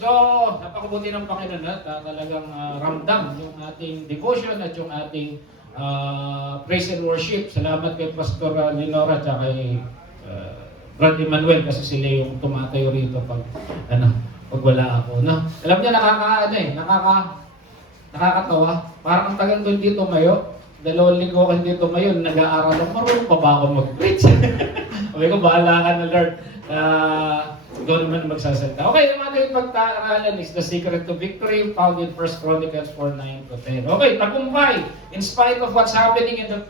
So, napakabuti ng Panginoon at talagang ramdam yung ating devotion at yung ating praise and worship. Salamat kay Pastor Lenora at kay Brad Emmanuel kasi sila yung tumatayo rito pag wala ako. No? Alam niyo, nakakatawa. Parang ang tagal ko hindi tumayo. 2 linggo ko hindi tumayo. Nag-aaral ako. Marunong pa ba ako mag-preach? Sabi ko, bahala ka na Lord. Ikaw naman magsasalita. Okay, yung ating pagtaaralan is the secret to victory found in 1 Chronicles 4:9-10. Okay, tagumpay. In spite of what's happening in the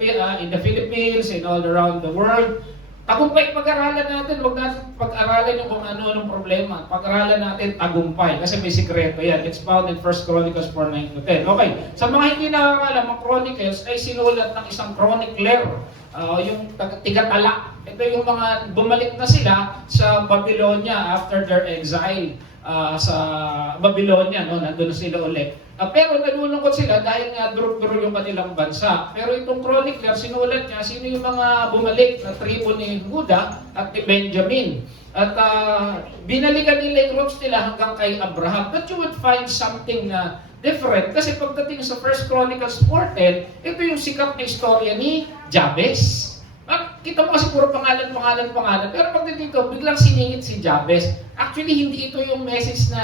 Philippines and all around the world, tagumpay pag-aralan natin. Huwag natin pag-aralan yung kung ano-anong problema. Pag-aralan natin tagumpay kasi may sikreto yan. It's found in 1 Chronicles 4:9-10. Okay, sa mga hindi nakakalam, ang Chronicles ay sinulat ng isang chronicler. Yung tigatala. Ito yung mga bumalik na sila sa Babylonia after their exile sa Babylonia, no? Nandun na sila ulit. Pero nalulungkot sila dahil nga durug-durug yung kanilang bansa. Pero itong chronicler, sinulat niya sino yung mga bumalik na tribo ni Judah at ni Benjamin. At binalikan nila yung roots nila hanggang kay Abraham. But you would find something na different. Kasi pagdating sa 1 Chronicles 4:10, ito yung sikat na istorya ni Jabez. Kita mo kasi puro pangalan. Pero pagdating dito, biglang siningit si Jabez. Actually, hindi ito yung message na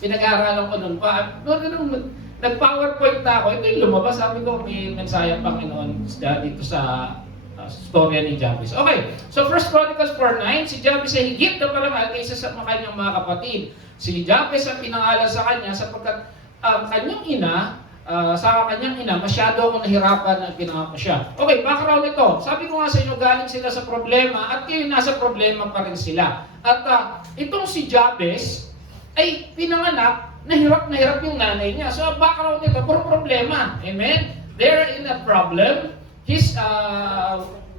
pinag-aaralan ko noon pa. Nag-PowerPoint na ako. Ito yung lumabas. Sabi ko, may mensahe ang Panginoon dito sa storya ni Jabez. Okay, so 1 Chronicles 4:9, si Jabez ay higit na parangal kaysa sa kanyang mga kapatid. Si Jabez ang pinangalan sa kanya sapagkat kanyang ina, masyado akong nahirapan na pinangako siya. Okay, background ito. Sabi ko nga sa inyo, galing sila sa problema at ngayon nasa problema pa rin sila. At itong si Jabez ay pinanganak, na hirap yung nanay niya. So, background nito, puro problema. Amen? They're in a problem. His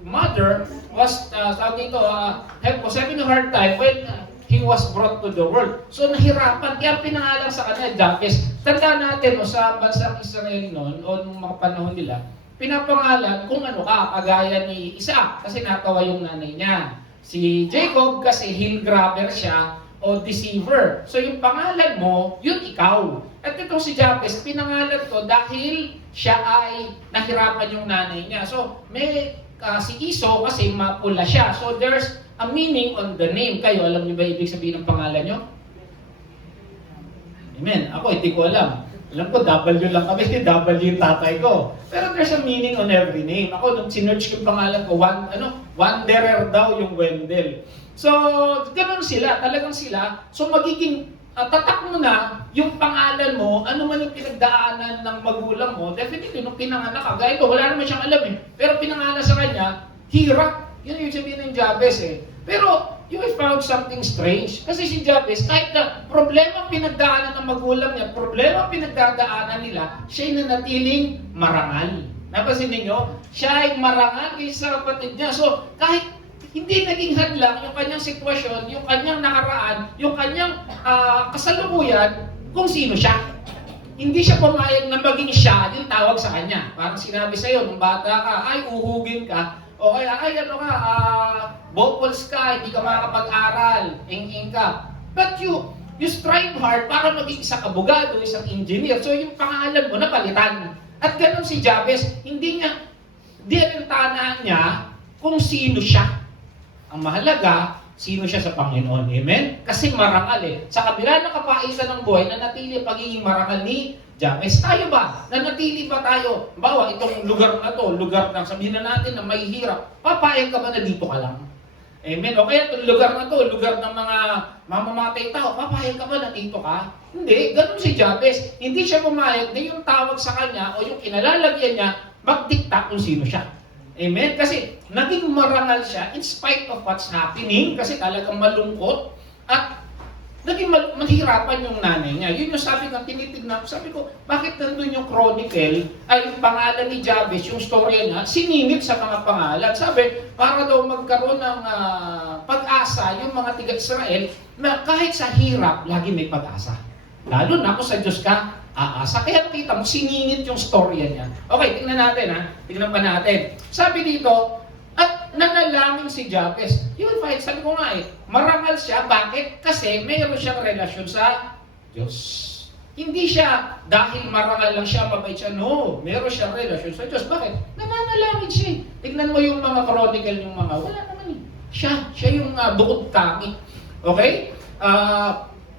mother was, was having a hard time when he was brought to the world. So nahirapan, kaya pinangalan sa kanya, Jabez. Tanda natin, sa bansang Israel noon, o nung mga panahon nila, pinapangalan kung ano ka, kagaya ni Isaac, kasi natawa yung nanay niya. Si Jacob, kasi heel grabber siya, o deceiver. So yung pangalan mo, yun ikaw. At itong si Jabez, pinangalan ko dahil siya ay nahirapan yung nanay niya. So may si Esau kasi mapula siya. So there's a meaning on the name. Kayo, alam niyo ba ibig sabihin ng pangalan niyo? Amen. Ako, hindi ko alam. Alam ko, W lang kami. W yung tatay ko. Pero there's a meaning on every name. Ako, nung sinerch ko yung pangalan ko, Wanderer daw yung Wendell. So, ganun sila. Talagang sila. So, magiging tatak mo na yung pangalan mo, ano man yung pinagdaanan ng magulang mo, definitely, nung pinanganak ka, gaya ito, wala naman siyang alam Pero pinangalan sa kanya, hirap. Yun yung sabihin ng Jabez Pero, you have found something strange. Kasi si Jabez, kahit na problema pinagdaanan ng magulang niya, problema pinagdadaanan nila, siya'y nanatiling marangal. Napansin ninyo? Siya ay marangal kaysa kapatid niya. So, kahit hindi naging hadlang yung kanyang sitwasyon, yung kanyang nakaraan, yung kanyang kasalukuyan, kung sino siya. Hindi siya pumayag na maging siya yung tawag sa kanya. Parang sinabi sa'yo, nung bata ka, ay uhugin ka, o kaya, vocals ka, hindi ka makakapag-aral, ing-ing ka. But you strive hard para maging isang abogado, isang engineer. So yung pangalan mo, napalitan. At ganun si Jabez, hindi alintana niya kung sino siya. Ang mahalaga, sino siya sa Panginoon. Amen? Kasi marangal Sa kabila ng kapaisan ng buhay, nanatili ang pagiging marangal ni Jabez. Tayo ba? Nanatili ba tayo? Bawa, itong lugar na to, lugar na sabihin na natin na may hirap. Papayag ka ba na dito ka lang? Amen? O kaya itong lugar na to, lugar ng mga mamamatay tao, papayag ka ba na dito ka? Hindi. Ganun si Jabez. Hindi siya pumayag na yung tawag sa kanya o yung kinalalagyan niya, magdikta kung sino siya. Amen? Kasi naging marangal siya in spite of what's happening kasi talagang malungkot at naging mahirapan yung nanay niya. Yun yung sabi ko, tinitignan ko. Sabi ko, bakit nandun yung chronicle ay yung pangalan ni Jabez, yung storya niya, sinimip sa mga pangalan. Sabi, para daw magkaroon ng pag-asa yung mga tiga-Israel na kahit sa hirap, lagi may pag-asa. Lalo na kung sa Diyos ka aasa. Kaya nakita mo, siningit yung storya niya. Okay, tingnan natin Tingnan pa natin. Sabi dito, at nanalangin si Jabez. You will find, sabi ko nga marangal siya. Bakit? Kasi mayroon siyang relasyon sa Diyos. Hindi siya dahil marangal lang siya, mabait siya. No, meron siyang relasyon sa Diyos. Bakit? Nananalangin siya. Tignan mo yung mga chronicle, yung mga, wala naman Siya yung bukod tangi. Okay?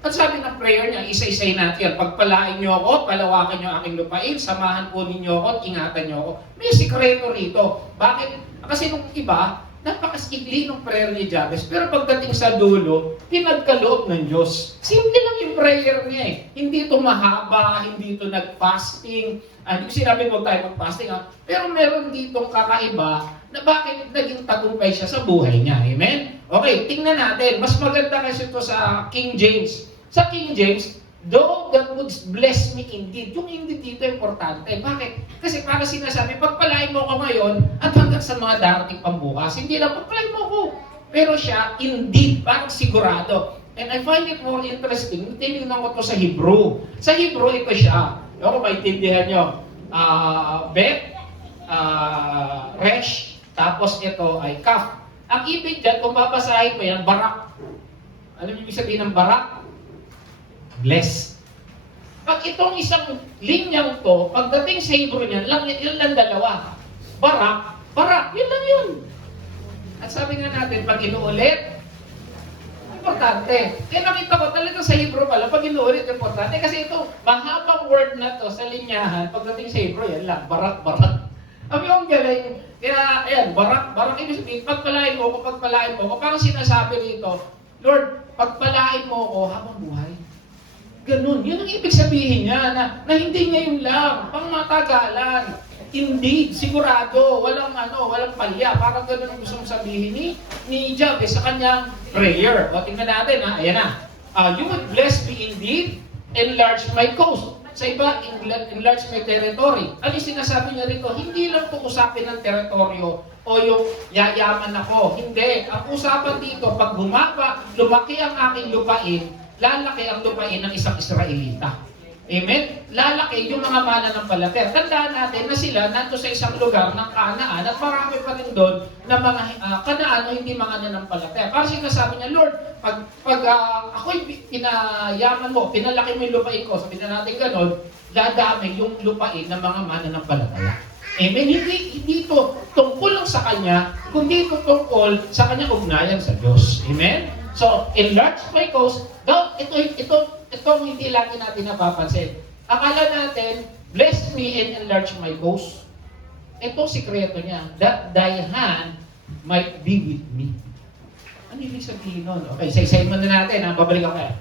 At sabi ng prayer niya, isa-isay natin yan. Pagpalain niyo ako, palawakan niyo aking lupain, samahan po ninyo ako at ingatan niyo ako. May sikreto rito. Bakit? Kasi nung iba, napakasikli ng prayer ni Jabez. Pero pagdating sa dulo, pinagkaloob ng Diyos. Simple lang yung prayer niya Hindi ito mahaba, hindi ito nag-fasting. Hindi ko sinabi huwag tayo mag-fasting Pero meron ditong kakaiba na bakit naging tagumpay siya sa buhay niya. Amen? Okay, tingnan natin. Mas maganda kasi ito sa King James. Sa King James, though that would bless me indeed. Yung indeed dito importante. Bakit? Kasi para sinasabi, pagpalain mo ko ngayon at hanggang sa mga darating pambukas. Hindi lang, pagpalain mo ko. Pero siya, indeed, parang sigurado. And I find it more interesting, tinignan ko to sa Hebrew. Sa Hebrew, ito siya. Kung maintindihan nyo, Bet, Resh, tapos ito ay Kaf. Ang ibig dyan, kung babasahin mo yan, Barak. Alam niyo ibig sabihin ng Barak? Bless. Pag itong isang linyang to, pagdating sa Hebrew niyan, yun lang dalawa. Barak, yun lang yun. At sabi nga natin, pag inuulit, importante. Kaya nakita ko talaga sa Hebrew pala, pag inuulit, importante. Kasi ito, mahabang word na to sa linyahan, pagdating sa Hebrew, yan lang, barak. Sabi ko, ang galing. Kaya, ayan, barak, ibig sabihin, pagpalain mo ko, parang sinasabi rito, Lord, pagpalain mo ko habang buhay. Ganun. Yun ang ibig sabihin niya na hindi ngayon lang, pang matagalan. Indeed, sigurado, walang palya. Parang ganun ang gusto mong sabihin ni Jabez sa kanyang prayer. O, tingnan natin, ayan na. You would bless me indeed, enlarge my coast. Sa iba, enlarge my territory. Ano yung sinasabi niya rito? Hindi lang po usapin ng teritoryo o yung yayaman ako. Hindi. Ang usapan dito, pag lumaki ang aking lupain, lalaki ang lupain ng isang Israelita. Amen? Lalaki yung mga mananampalataya. Tandaan natin na sila nandito sa isang lugar ng Kanaan at marami pa rin doon na mga Kanaan o hindi mga nananampalataya. Para sinasabi niya, Lord, pag ako'y pinayaman mo, pinalaki mo yung lupain ko, sabihin na natin gano'n, dadami yung lupain ng mga mananampalataya. Amen? Hindi ito tungkol lang sa Kanya, kundi ito tungkol sa Kanyang ugnayan sa Diyos. Amen? So, enlarge my coast. Ito hindi lagi natin napapansin. Akala natin, bless me and enlarge my coast. Ito sikreto niya, that thy hand might be with me. Ano ibig sabihin nun? Okay, say mo na natin, babalik ako.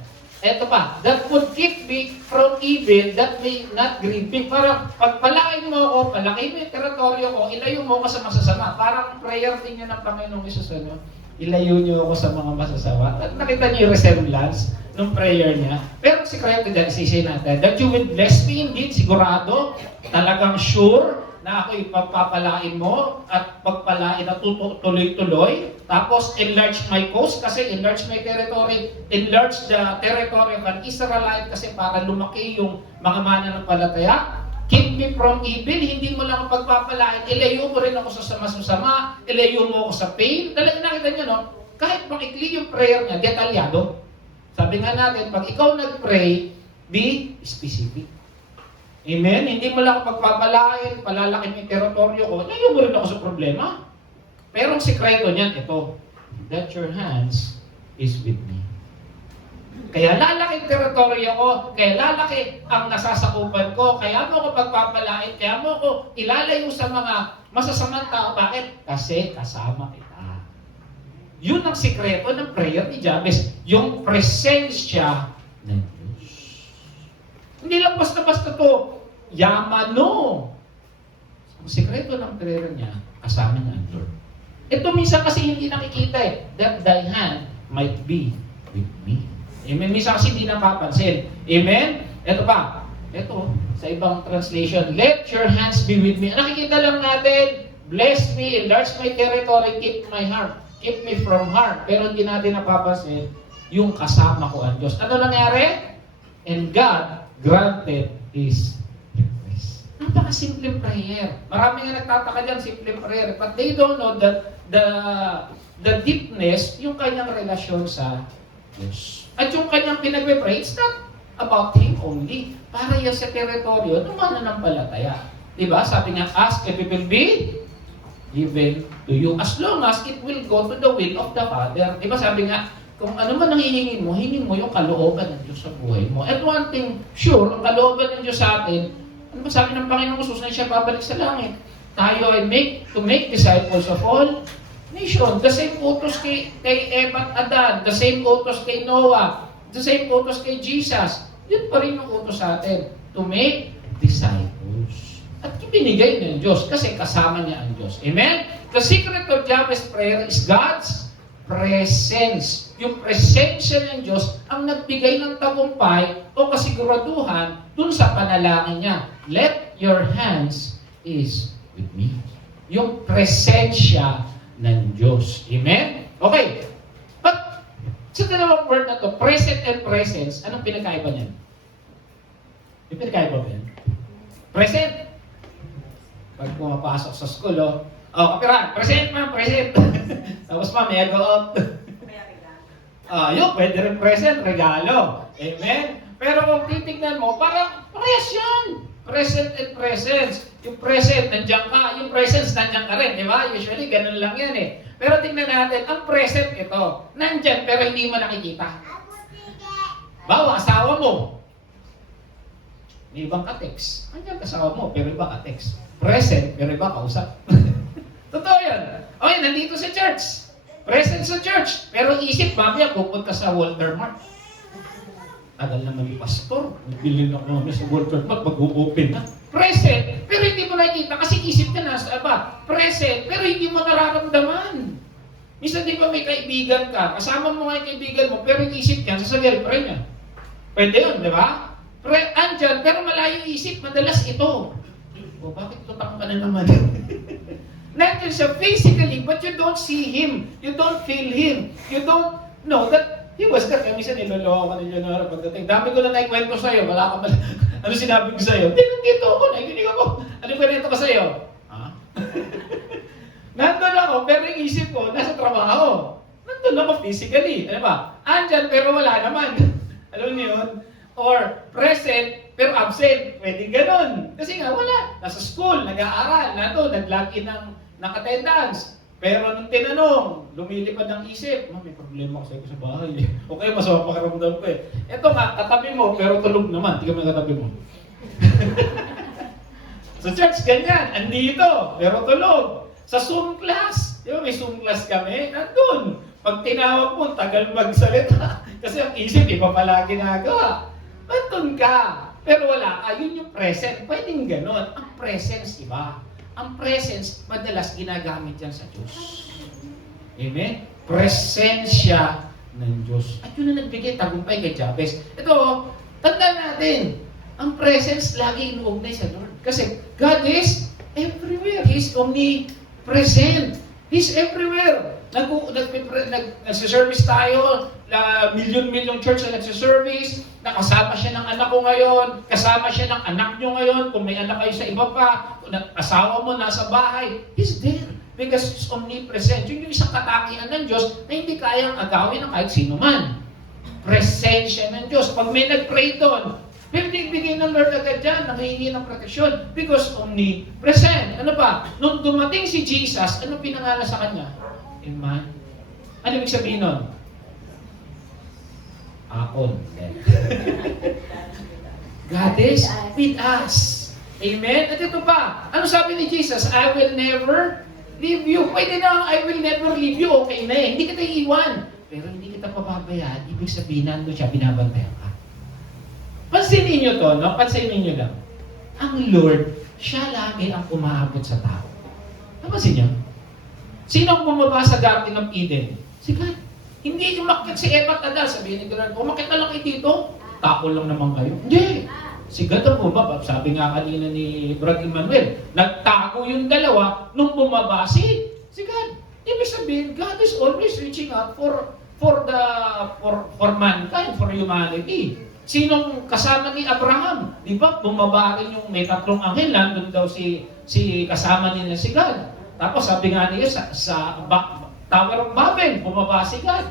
Ito pa, that would keep me from evil, that may not grieve me. Parang pagpalain mo ako, palaki mo yung teritoryo ko, ilayo mo ako sa masasama. Parang prayer din niya ng Panginoong Isus, ilayo niyo ako sa mga masasama. At nakita niyo yung resemblance ng prayer niya. Pero sikreto dyan, isisay natin, that you will bless me indeed, sigurado, talagang sure, na ako ipapapalain mo at pagpalain na tuloy-tuloy. Tapos, enlarge my coast kasi enlarge my territory. Enlarge the territory of an Israelite kasi para lumaki yung mga mananampalataya. Keep me from evil, hindi mo lang pagpapalain. Ilayo mo rin ako sa sama-susama. Ilayo mo ako sa pain. Talagang nakita niyo, no? Kahit makikli yung prayer niya, detalyado. Sabi nga natin, pag ikaw nag-pray, be specific. Amen? Hindi mo lang pagpapalain, palalakin yung teritoryo ko, layo mo rin ako sa problema. Pero ang sikreto niyan, ito, that your hands is with me. Kaya lalaki ang teritoryo ko, kaya lalaki ang nasasakupan ko, kaya mo ko pagpapalain, kaya mo ko ilalayo sa mga masasamang tao. Bakit? Kasi kasama kita. Yun ang sikreto ng prayer ni Jabez, yung presensya ng Diyos. Hindi lang basta-basta to, yaman, no. Ang sikreto ng prayer niya, kasama niya ang Lord. Ito minsan kasi hindi nakikita that thy hand might be with me. Amen? Minsan kasi hindi napapansin. Amen? Ito pa. Ito, sa ibang translation, let your hands be with me. Nakikita lang natin, bless me, enlarge my territory, keep my heart, keep me from harm. Pero hindi natin napapansin, yung kasama ko ang Diyos. Ano nangyari? And God granted His request. Napakasimpleng prayer. Marami nga nagtataka dyan, simpleng prayer. But they don't know that the the deepness, yung kanyang relasyon sa Diyos. At yung kanyang pinagpe-pray, it's not about Him only. Para yan sa teritoryo ng mananampalataya. Diba? Sabi nga, ask and it will be given to you. As long as it will go to the will of the Father. Diba? Sabi nga, kung ano man ang hihingin mo yung kalooban ng Diyos sa buhay mo. At one thing, sure, ang kalooban ng Diyos sa atin, ano ba sabi ng Panginoong Jesus na siya babalik sa langit? Tayo ay to make disciples of all nation. The same utos kay Eva at Adan, the same utos kay Noah, the same utos kay Jesus. Yun pa rin yung utos sa atin, to make disciples. At ibinigay ng Diyos kasi kasama niya ang Diyos. Amen? The secret of Jabez prayer is God's presence. Yung presensya ng Diyos ang nagbigay ng tagumpay o kasiguraduhan dun sa panalangin niya. Let your hands is with me. Yung presensya ng Diyos. Amen? Okay. But, sa dalawang word na to, present and presence, anong pinakaiba niyan? Yung pinakaiba ba yan? Present. Pag pumapasok sa school, kapira, present ma'am, present. Tapos ma'am, may go out. Yun, pwede rin present, regalo. Amen? Pero kung titignan mo, parang parehas yan. Present and presence. Yung present, nandiyan ka. Yung presence, nandiyan ka rin. Di ba? Usually, ganun lang yan eh. Pero tingnan natin, ang present ito, nandiyan pero hindi mo nakikita. Bawa, asawa mo. May ibang ka-text. Nandiyan kasawa mo, pero iba ka-text. Present, pero iba kausap. Totoo yan. Okay, nandito sa church. Present sa church. Pero isip, mamaya pupunta sa Walter Mart. Tagal naman ni pastor. Nagbili na kami sa Walter Mart, mag-open na. Present, pero hindi mo nakikita kasi isip ka nasa iba. Present, pero hindi mo nararamdaman. Minsan di ba may kaibigan ka, kasama mo nga yung kaibigan mo, pero yung isip niya sa girlfriend niya. Pwede yun, di ba? Andyan, pero malayo isip, madalas ito. O, bakit tutang ka na naman? Nandun siya physically, but you don't see Him. You don't feel Him. You don't know that He was there. Kaya minsan niloloko ka ni Leonora pagdating. Dami ko na naikwento sa'yo. Wala ka pala. Ano sinabi ko sa'yo? Dito ako, nakikinig ako. Ano kwento ko sa'yo? Ha? Nandun ako, pero yung isip ko, nasa trabaho. Nandun ako physically. Ano ba? Andyan, pero wala naman. Alam niyo yun? Or present, pero absent. Pwede ganun. Kasi nga, wala. Nasa school, nag-aaral, nag-log in ng attendance. Pero nung tinanong, lumilipad ang isip, may problema kasi ako sa bahay. Okay, masama pakiramdam ko eh. Ito nga, katabi mo, pero tulog naman. Tingnan mo yung katabi mo. Sa church, ganyan. Andito, pero tulog. Sa Zoom class, di ba may Zoom class kami? Nandun. Pag tinawag mo, tagal magsalita. Kasi ang isip, iba pala ginagawa. Nandun ka. Pero wala ka, yun yung present. Pwedeng ganon. Ang presence, iba. Ang presence, madalas ginagamit yan sa Diyos. Amen? Presensya ng Diyos. At yun na nagbigay tagumpay kay Jabez. Ito, tandaan natin, ang presence lagi inuugnay sa Lord. Kasi God is everywhere. He's omnipresent. He's everywhere. Nagsiservice tayo, million church na nagsiservice, nakasama siya ng anak ko ngayon, kasama siya ng anak nyo ngayon, kung may anak kayo sa iba pa, asawa mo nasa bahay, He's there. Because He's omnipresent. Yun yung isang katangian ng Diyos na hindi kayang agawin ng kahit sino man. Presensya ng Diyos. Pag may nag-pray doon, bibigay ng Lord agad dyan, nangihingi ng proteksyon because omnipresent. Ano ba? Nung dumating si Jesus, ano pinangala sa kanya? Amen. Ano ibig sabihin nun? Akon. God is with us. Amen? At ito pa, ano sabi ni Jesus? I will never leave you. Pwede na, I will never leave you. Okay na eh. Hindi kita iiwan. Pero hindi kita pababayaan. Ibig sabihin, nandun siya, binabantayan ka. Pansinin niyo to, no? Pansinin niyo lang. Ang Lord, siya lagi ang umaabot sa tao. Napansin niyo? Sino ang bumaba sa Garden of Eden? Si God. Hindi umakyat si Eva at Adan. Sabihin ni God, umakyat na lang kayo dito. Tako lang naman kayo. Hindi. Si God ang bumaba. Sabi nga kanina ni Brad Emmanuel, nagtago yung dalawa nung bumaba si God. Ibig sabihin, God is always reaching out for mankind, for humanity. Sinong kasama ni Abraham? Di ba? Bumaba rin yung may tatlong anghel. Nandun daw si kasama nila si God. Tapos sabi nga niya Tower of Babel, bumaba si God.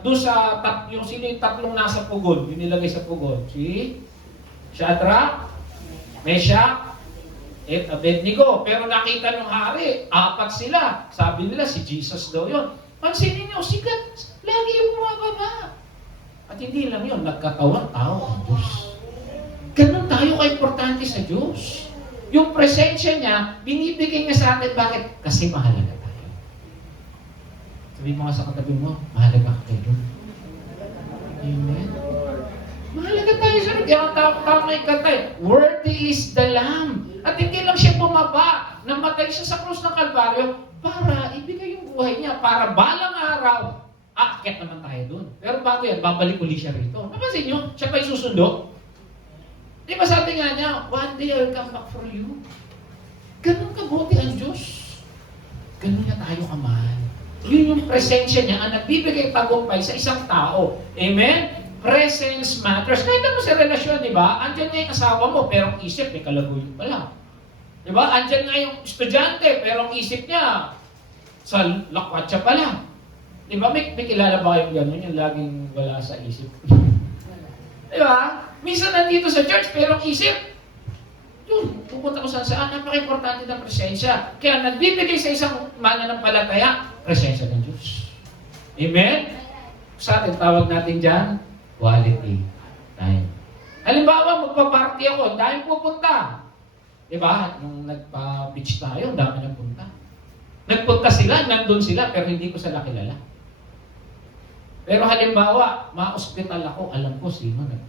Doon sa yung sino yung tatlong nasa pugon, yung nilagay sa pugon. Si Shadrach, Meshach, at Abednego. Pero nakita ng hari, 4 sila. Sabi nila, si Jesus daw yun. Pansinin niyo, si God, lagi yung bumababa. At hindi lang yun, nagkatawang tao ang Diyos. Ganun tayo ka-importante sa Diyos. Yung presensya niya, binibigay niya sa atin. Bakit? Kasi mahalaga tayo. Sabi mo nga sa katabi mo, mahalaga ka kayo. Amen. Mahalaga tayo sa Lord. Kaya tao na ikatay. Worthy is the Lamb. At hindi lang siya bumaba. Namatay siya sa krus ng Kalbaryo para ibigay yung buhay niya. Para balang araw, aakyat naman tayo dun. Pero bago yan, babalik uli siya rito. Napansin nyo, siya pa isusundo. Di ba sabi nga niya, one day I'll come back for you. Ganun kabuti ang Diyos. Ganun niya tayo kamahal. Yun yung presensya niya ang nagbibigay tagumpay sa isang tao. Amen? Presence matters. Kahit mo sa relasyon, di ba? Andyan nga yung asawa mo, pero ang isip, may kalaguyo pala. Di ba? Andyan nga yung estudyante, pero ang isip niya, sa lakwatsa pala. Di ba? May kilala ba kayong gano'n? Yung laging wala sa isip. Di ba? Minsan nandito sa church, pero ang isip, yun, pupunta ko saan. Napaka-importante ng presensya. Kaya nagbibigay sa isang mananampalataya, presensya ng Diyos. Amen? Sa atin, tawag natin dyan, quality time. Halimbawa, magpa-party ako, dahil pupunta. Diba? Nung nagpa-beach tayo, dami nang punta. Nagpunta sila, nandun sila, pero hindi ko sila kilala. Pero halimbawa, ma-hospital ako, alam ko sino nagpunta.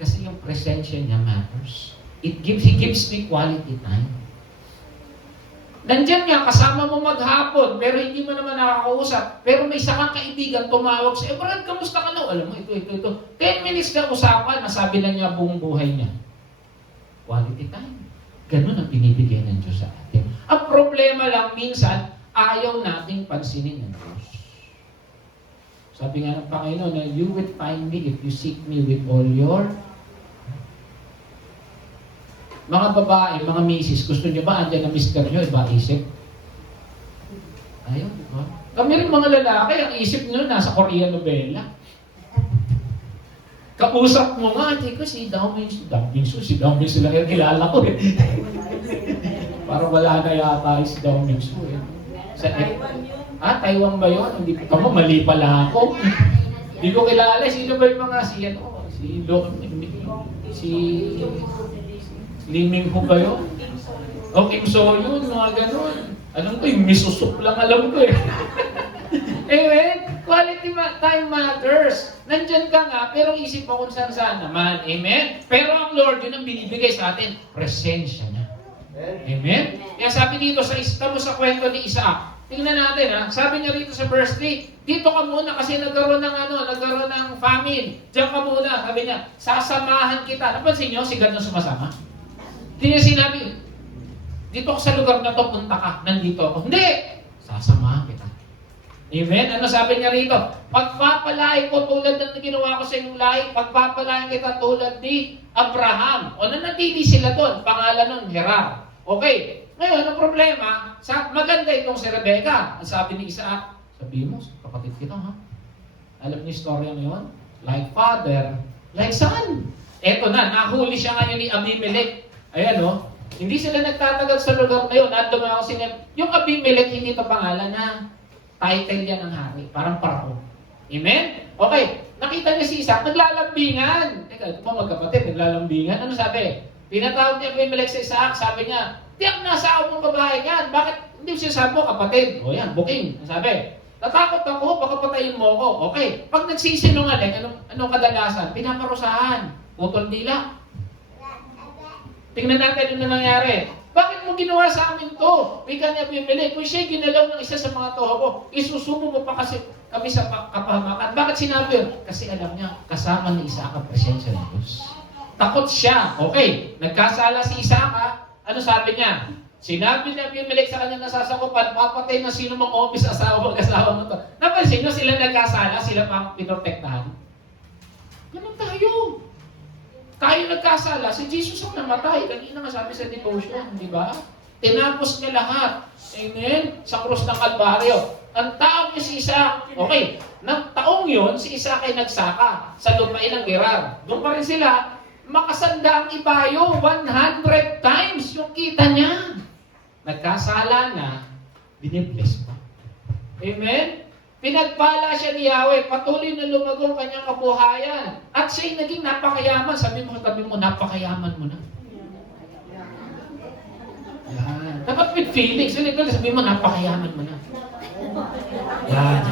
Kasi yung presensya niya matters. He gives me quality time. Nandiyan nga, kasama mo maghapon, pero hindi mo naman nakakausap. Pero may isa kang kaibigan, tumawag sa'yo, Brad, kamusta ka na? Alam mo, ito. 10 minutes na usapan, nasabi na niya buong buhay niya. Quality time. Ganun ang binibigay ng Diyos sa atin. Ang problema lang, minsan, ayaw nating pansinin ng Diyos. Sabi nga ng Panginoon, na you will find me if you seek me with all your... Mga babae, mga misis, gusto niyo ba andyan na mister niyo, iba isip? Ayaw, di ba? Kami rin mga lalaki, ang isip nyo nasa Korean novela. Kausap mo nga, hindi ko si Dao Mingsu lang yung kilala ko eh. Parang wala na yata si Dao Mingsu eh. Taiwan ba yun? Hindi ko kamo, mali pala ako. Hindi ko kilala, sino ba yung mga Lee Min Ho ba yun? O Kim So Yun, mga ganun. Alam ko, yung misusup lang alam ko eh. Amen? Quality time matters. Nandyan ka nga, pero isip mo kung saan naman. Amen? Pero ang Lord, yun ang binibigay sa atin, presensya niya. Amen? Kaya sabi dito, sa kwento ni Isaac, tingnan natin ha, sabi niya rito sa verse 3, dito ka muna kasi nagkaroon ng famine. Diyan ka muna, sabi niya, sasamahan kita. Napansin niyo, si God na sumasama? Hindi niya sinabi, dito ako sa lugar na to, punta ka, nandito ako. Hindi! Sasamahan kita. Amen? Ano sabi niya rito? Pagpapalain ko tulad ng ginawa ko sa iyong lahi, pagpapalain kita tulad ni Abraham. O nanatili sila doon, pangalan nun, Gerar. Okay. Ngayon, ang problema, maganda itong si Rebecca. Ang sabi ni Isaac, sabi mo, kapatid kita, ha? Alam niyo istorya ngayon? Like father, like son. Eto na, nahuli siya ngayon ni Abimelech. Ayan, no? Hindi sila nagtatagal sa lugar na yun. At doon ako yung Abimelech, hindi ito pangalan na title yan ng hari. Parang parako. Amen? Okay. Nakita niya si Isaac, naglalambingan. Teka, ito pa magkapatid, naglalambingan. Ano sabi? Pinatawag niya Abimelech sa Isaac, sabi niya, tiyak nasa ako mong babae yan. Bakit hindi siya sabi mo, kapatid? O yan, booking. Sabi, natakot ako, baka patayin mo ako. Okay. Pag nagsisinungaling, anong kadalasan? Pinaparusahan. Putol dila. Tingnan natin ano nangyari. Bakit mo ginawa sa amin to? Wika niya Abimelech, kung siya'y ginalaw ng isa sa mga toho ko, isusumo mo pa kasi kami sa kapahamakan. Bakit sinabi yun? Kasi alam niya, kasama ni Isaac ang presensya ng Diyos. Takot siya. Okay, nagkasala si Isaac. Ano sabi niya? Sinabi ni Abimelech sa kanya nasasakupan, papatay na sino mang office mag-asawa mo to. Napansin nyo, sila nagkasala, sila pang pinotektahan. Ganun tayo. Tayo nagkasala, si Jesus ang namatay. Kanina nga sabi sa devotion, di ba? Tinapos niya lahat. Amen? Sa krus ng Kalbaryo. Ang taong niya si Isaac, okay, ng taong yun, si Isaac ay nagsaka sa lupain ng Gerar. Doon pa rin sila, makasanda ang ibayo, 100 times yung kita niya. Nagkasala na, binibless pa. Amen? Pinagpala siya ni Yahweh, patuloy na lumago ang kanyang kabuhayan. At siya'y naging napakayaman. Sabi mo, napakayaman mo na. Yan. Dapat with feelings. Sabi mo, napakayaman mo na. Yan.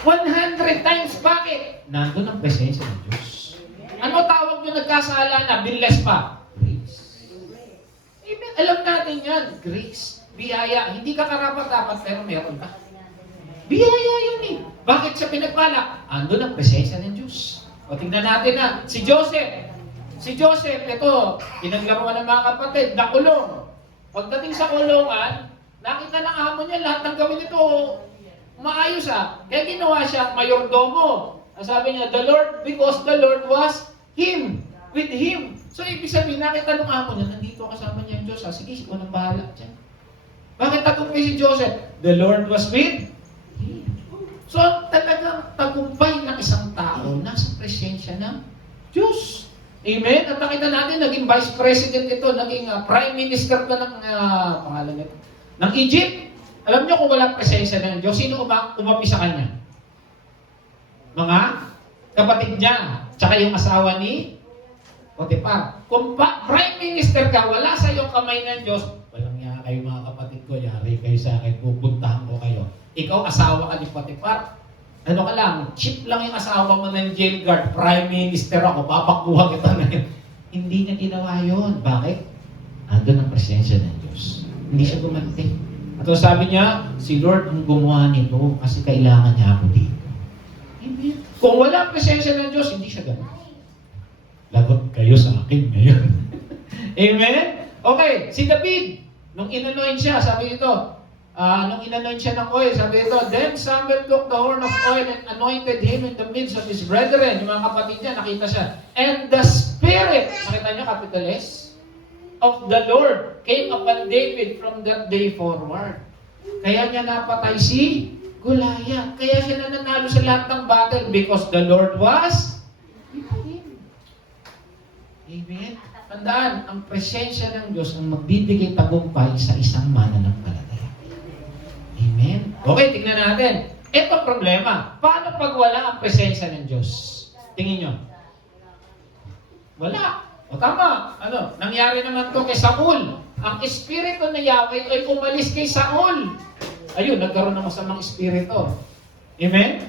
100 times. Bakit? Nandun ang presensya ng Diyos. Ano tawag nyo nagkasala na? Binless pa. Grace. Amen. Alam natin yan. Grace. Biyaya. Hindi ka karapat-dapat pero meron ka. Biyaya yun eh. Bakit siya pinagpala? Andun ang presensya ng Diyos. O tingnan natin na. Si Joseph. Ito, pinaglaruan ng mga kapatid, nakulong. Pagdating sa kulungan, nakita ng amo niya lahat ng gawin ito maayos Kaya ginawa siya mayordomo. Sabi niya, because the Lord was with him. So ibig sabihin, nakita ng amo niya, nandito kasama niya ang Diyos. Sige, ikaw nang bahala dyan. Bakit tagumpay si Joseph? The Lord was with him. So talagang tagumpay ng isang tao nasa presensya ng Diyos. Amen? At nakita natin, naging vice president ito, naging prime minister pa ng pangalan nito, ng Egypt. Alam niyo kung walang presensya ng Diyos, sino umapi sa kanya? Mga kapatid niya, tsaka yung asawa ni Potiphar. Kung prime minister ka, wala sa iyong kamay ng Diyos, walang yan kayo mga kapatid ko, yari kayo sa akin, pupuntahan ko kayo. Ikaw, asawa ka ni Potiphar. Ano ka lang, chip lang yung asawa mo ng jail guard, prime minister ako, papakuha kita na yun. Hindi niya ginawa yun. Bakit? Andun ang presensya ng Diyos. Hindi siya gumanti. At sabi niya, si Lord ang gumawa nito kasi kailangan niya ako dito. Amen. Kung wala ang presensya ng Diyos, hindi siya ganun. Lagot kayo sa akin ngayon. Amen? Okay, si David, nung inanoint siya, sabi ito, nung inanoint siya ng oil, sabi ito, then Samuel took the horn of oil and anointed him in the midst of his brethren. Yung mga kapatid niya, nakita siya. And the Spirit, nakita niyo, capital S, of the Lord came upon David from that day forward. Kaya niya napatay si Goliath. Kaya siya nananalo sa lahat ng battle because the Lord was with him. Amen? Tandaan, ang presensya ng Diyos ang magbibigay tagumpay sa isang mananampalataya. Amen? Okay, tingnan natin. Ito ang problema. Paano pag wala ang presensya ng Diyos? Tingin nyo. Wala. O tama. Nangyari naman to kay Saul. Ang espiritu na Yahweh ay umalis kay Saul. Ayun, nagkaroon ng masamang espiritu. Amen?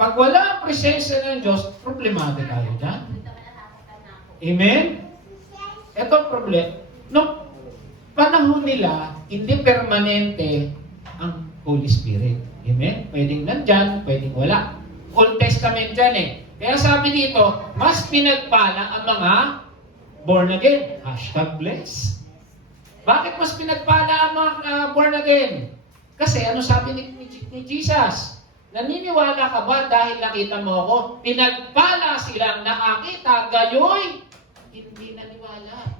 Pag wala ang presensya ng Diyos, problemado tayo dyan. Amen? Ito ang problema. Nung panahon nila, hindi permanente ang Holy Spirit. Amen? Pwedeng nandyan, pwedeng wala. Old Testament dyan eh. Kaya sabi dito, mas pinagpala ang mga born again. #bless. Bakit mas pinagpala ang mga born again? Kasi ano sabi ni Jesus? Naniniwala ka ba dahil nakita mo ako? Pinagpala silang nakakita, gayoy hindi naniwala.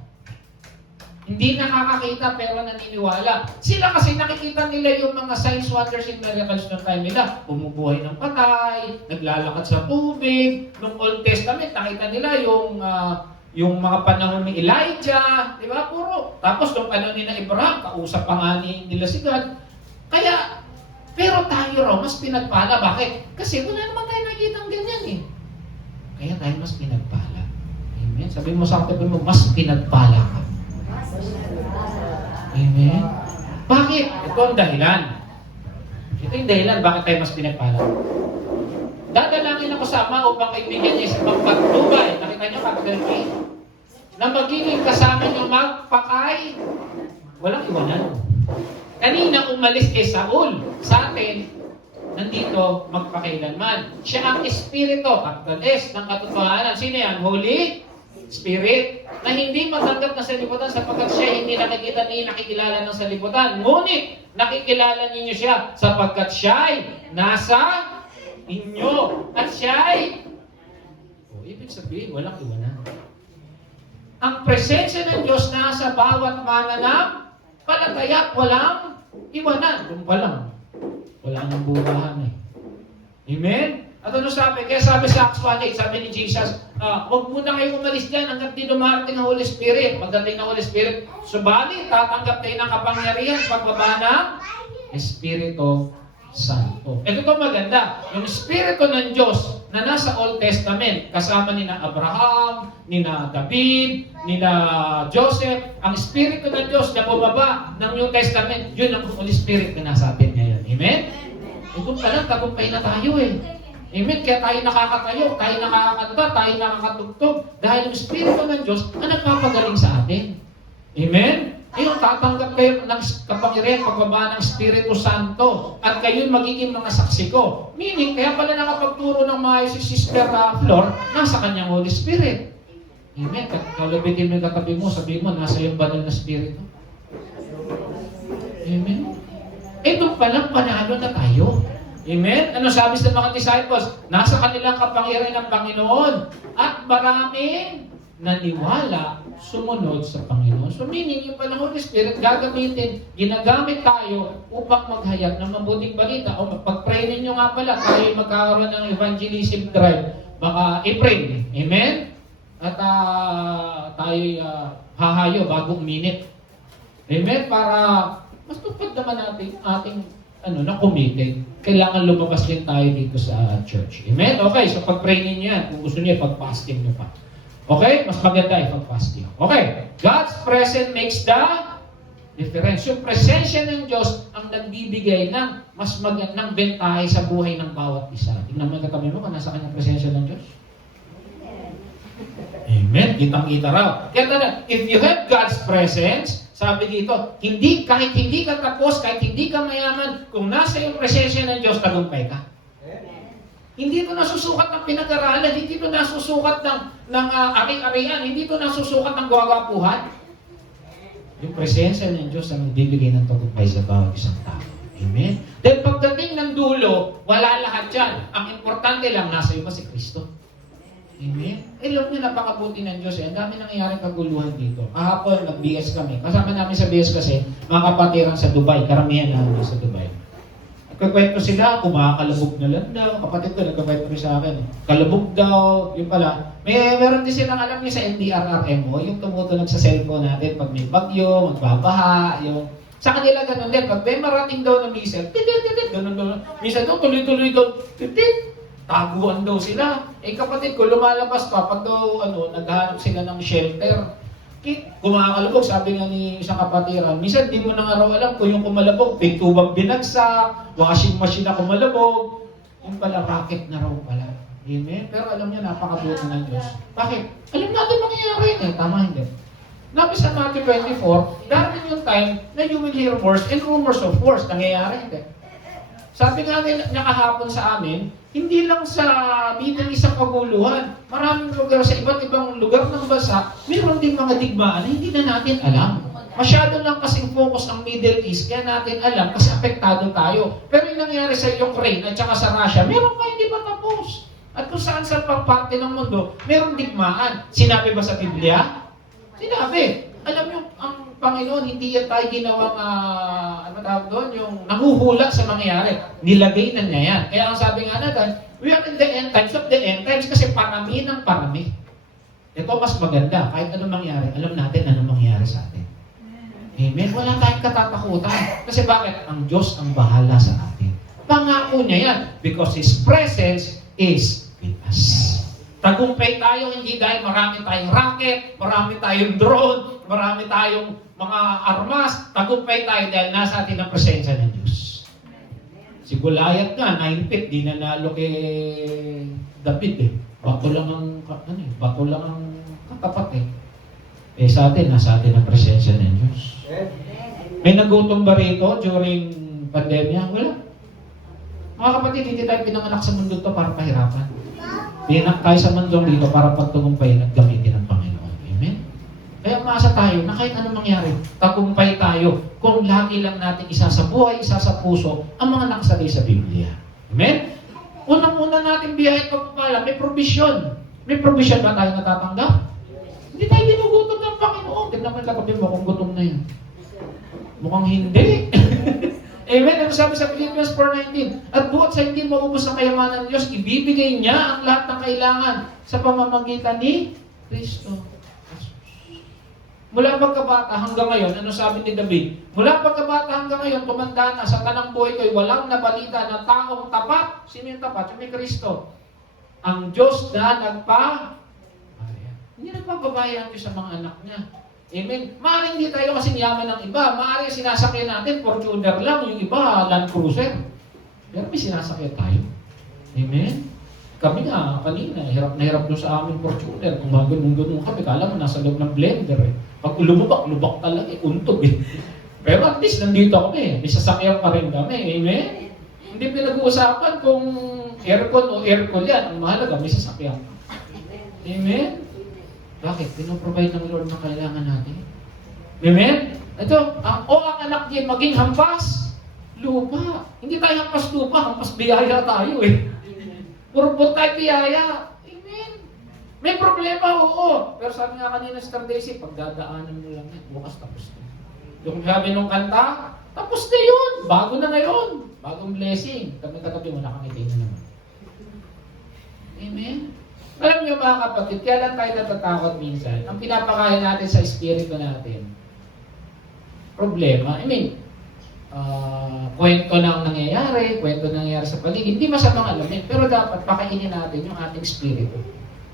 Hindi nakakakita pero naniniwala. Sila kasi nakikita nila yung mga signs, wonders, and miracles ng time nila. Bumubuhay ng patay, naglalakad sa tubig. Nung Old Testament, nakita nila yung mga panahon ni Elijah, di ba? Puro. Tapos nung panahon ni Abraham, kausap pa nga nila si God. Kaya, pero tayo raw, mas pinagpala. Bakit? Kasi wala naman tayo nakikita ng ganyan eh. Kaya tayo mas pinagpala. Amen? Sabihin mo sa katabi mo, mas pinagpala ka. Amen? Bakit? Ito ang dahilan. Ito yung dahilan bakit tayo mas pinagpala. Dadalangin ako sa Ama upang kaibigan niya sa magpagtubay. Nakita niyo, capital K. Na magiging kasama niyo magpakay. Walang iwanan. Kanina umalis kay Saul. Sa atin, nandito magpakailanman. Siya ang Espiritu, capital S, ng katotohanan. Sino yan? Holy Spirit. Na hindi matanggap ng salibutan sapagkat siya hindi nakikita ni nakikilala ng salibutan. Ngunit, nakikilala ninyo siya sapagkat siya'y nasa inyo. At siya'y ibig sabihin, walang iwanan. ang presensya ng Diyos nasa bawat mananampalataya, walang iwanan. Doon pa lang, wala nang burahan eh. Amen? At ano sabi? Kaya sabi sa Acts 1:8, sabi ni Jesus, huwag muna kayo umalis dyan hanggang di dumarating ang Holy Spirit. Magdating ng Holy Spirit, subalit tatanggap kayo ng kapangyarihan pagbaba ng Espiritu Santo. Ito to maganda. Yung Espiritu ng Diyos na nasa Old Testament, kasama ni na Abraham, ni na David, ni na Joseph, ang Espiritu ng Diyos na bumaba ng New Testament, yun ang Holy Spirit na nasa atin ngayon. Amen? Ito pa lang, tagumpay na tayo eh. Amen? Kaya tayo nakakatayo, tayo nakakakanta, tayo nakakatugtog. Dahil yung Espiritu ng Diyos ang nagpapagaling sa atin. Amen? Ngayon, tatanggap kayo ng kapangyarihan pagbaba ng Espiritu Santo at kayo magiging mga saksi ko. Meaning, kaya pala nakapagturo ng maayos si Sister Flor, nasa kanyang Holy Spirit. Amen? Kalubitin mo yung katabi mo, sabihin mo, nasa yung banal na Espiritu. Amen? Doon palang panalo na tayo. Amen? Ano sabi sa mga disciples? Nasa kanilang kapangyarihan ng Panginoon at maraming naniwala, sumunod sa Panginoon. So meaning, yung palang Holy Spirit, gagamitin, ginagamit tayo upang maghayag ng mabuting balita. O pag-pray ninyo nga pala, tayo magkakaroon ng evangelism drive. Baka April. Amen? At tayo hahayo bago uminit. Amen? Para mas tupad naman natin ating na committed. Kailangan lumabas din tayo dito sa church. Amen? Okay, so pag-pray ninyo yan. Kung gusto niyo, pag-fasting nyo pa. Okay? Mas maganda ipag-fasting. Okay. God's presence makes the difference. Yung presensya ng Diyos ang nagbibigay ng mas magandang bentahe sa buhay ng bawat isa. Tingnan mo yung katabi mo kung nasa kanyang presensya ng Diyos. Amen. Kitang-kita raw. Kaya tanda, if you have God's presence, sabi dito, kahit hindi ka tapos, kahit hindi ka mayaman, kung nasa yung presensya ng Diyos, tagumpay ka. Hindi ito nasusukat ng pinag-aralan, hindi ito nasusukat ng ari-arian, hindi ito nasusukat ng gwawapuhan. Yung presensya ng Diyos ang bibigay ng tagumpay sa bawat isang tao. Amen? Then pagdating ng dulo, wala lahat yan. Ang importante lang, nasa iyo ba si Kristo? Amen? Alam niyo, napakabuti ng Diyos. Ang dami nangyayaring kaguluhan dito. Kahapon, nag-BS kami. Kasama namin sa BS kasi, mga kapatiran sa Dubai. Karamihan na sa Dubai. Nagkakwento sila, kumakalabog na lang daw. Kapatid ko, nagkakwento rin sa akin. Kalabog daw, yun pala. Meron din silang alam niyo sa NDRRMO, yung tumutunog sa cellphone natin pag may bagyo, magbabaha, yung... Sa kanila ganun din, pag may marating daw na missile, titit, ganun daw. Minsan daw, tuloy-tuloy daw, titit. Taguan daw sila. Kapatid ko, lumalabas pa, pag daw, naghahanap sila ng shelter. Kumakalabog, sabi nga ni isang kapatiran, minsan di mo na nga raw alam kung yung kumalabog, pintubang binagsak, washing machine na kumalabog, yung pala rocket na raw pala. Amen? Pero alam niya, napakabuti ng Diyos. Bakit? Alam natin mangyayari yun tama hindi. Nabi sa Matthew 24, darating yung time na you will hear wars and rumors of wars. Nangyayari hindi. Sabi nga niya kahapon sa amin, hindi lang sa Middle East ang kaguluhan. Maraming lugar sa iba't ibang lugar ng bansa, mayroon din mga digmaan na hindi na natin alam. Masyado lang kasing focus ang Middle East, kaya natin alam kasi apektado tayo. Pero yung nangyari sa Ukraine at saka sa Russia, meron pa hindi pa tapos. At kung saan sa parte ng mundo, meron digmaan. Sinabi ba sa Biblia? Sinabi. Alam niyo, ang Panginoon, hindi yan tayo ginawang, yung nanguhula sa mangyayari. Nilagay na niya yan. Kaya ang sabi nga natin, we are in the end times of the end times kasi parami ng parami. Ito mas maganda. Kahit anong mangyari, alam natin anong mangyayari sa atin. Amen? Wala tayong katatakutan. Kasi bakit? Ang Diyos ang bahala sa atin. Pangako niya yan. Because His presence is with us. Tagumpay tayo, hindi dahil marami tayong rocket, marami tayong drone, marami tayong mga armas. Tagumpay tayo dahil nasa atin ang presensya ng Diyos. Si Goliath nga, 9 feet, di nanalo kay David eh. Bato lang ang katapat eh. Sa atin, nasa atin ang presensya ng Diyos. May nagutom ba rito during pandemya? Wala. Mga kapatid, hindi tayo pinanganak sa mundo to para pahirapan. Pinanganak tayo sa mundo dito para pagtagumpayan at gamitin ng Panginoon. Amen? Kaya umaasa tayo na kahit anong mangyari, tagumpay tayo kung lagi lang natin isa sa buhay, isa sa puso, ang mga nakasali sa Biblia. Amen? Unang-una natin biyaya at pagpapala, may provision. May provision ba tayo natatanggap? Hindi tayo ginugutom naman katabi mo kung gutom na yan. Mukhang hindi. Amen? Ano sabi sa Philippians 4:19? At buhat sa hindi maubos ang kayamanan ng Diyos, ibibigay niya ang lahat ng kailangan sa pamamagitan ni Kristo. Mula pagkabata hanggang ngayon, ano sabi ni David? Mula pagkabata hanggang ngayon, tumanda na sa kanang buhay ko'y walang nabalita na taong tapat. Sino yung tapat? Yung may Kristo. Ang Diyos na hindi nagpapabaya ang Diyos sa mga anak niya. Amen. Maaaring hindi tayo kasi yaman ng iba. Maaaring sinasakyan natin, Fortuner lang. Yung iba, Land Cruiser. Pero may sinasakyan tayo. Amen. Kami nga, kanina, hirap na hirap doon sa aming Fortuner. Kung ganun kami, kala mo nasa loob ng blender eh. Pag lumubak talaga eh, untog eh. Pero at least nandito kami. May sasakyan pa rin kami. Amen. Hindi pinag-uusapan kung aircon o aircon yan. Ang mahalaga, may sasakyan. Amen. Bakit? Pinoprovide ng Lord ng kailangan natin. Amen? Ito, ang anak niya maging hampas lupa. Hindi tayo hampas lupa, hampas biyaya tayo eh. Puro tayo biyaya. Amen? May problema, oo. Pero sabi nga kanina Sister Daisy, pagdadaanan mo lang yan, bukas tapos na. Yung sabi nung kanta, tapos na yun. Bago na ngayon. Bagong blessing. Kami-katabi mo, nakangiti na naman. Amen? Alam niyo mga kapatid, kaya lang tayo natatakot minsan. Ang pinapakain natin sa espiritu natin, problema. Kwento ng nangyayari, kwento ng nangyayari sa paligid. Hindi masamang alamin, pero dapat pakainin natin yung ating espiritu.